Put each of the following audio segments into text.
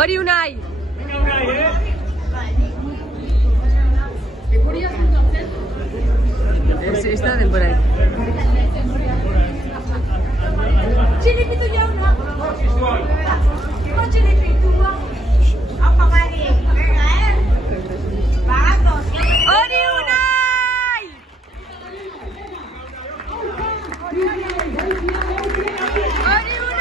Ori Unai! Venga, Unai, Esta temporada. Txilipitu jauna! Txilipitua! Apa mari! Vamos! Ori Unai! Ori Unai!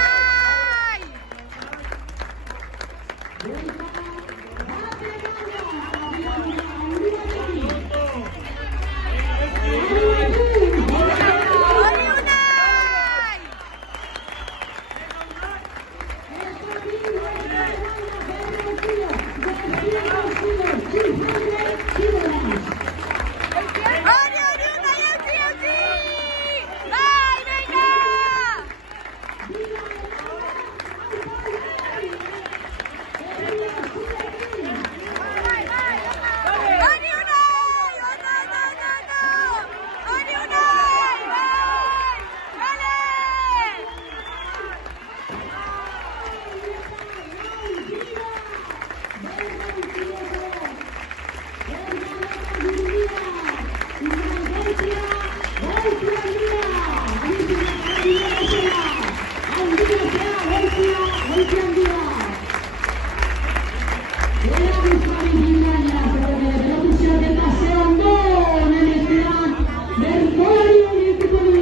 Gracias.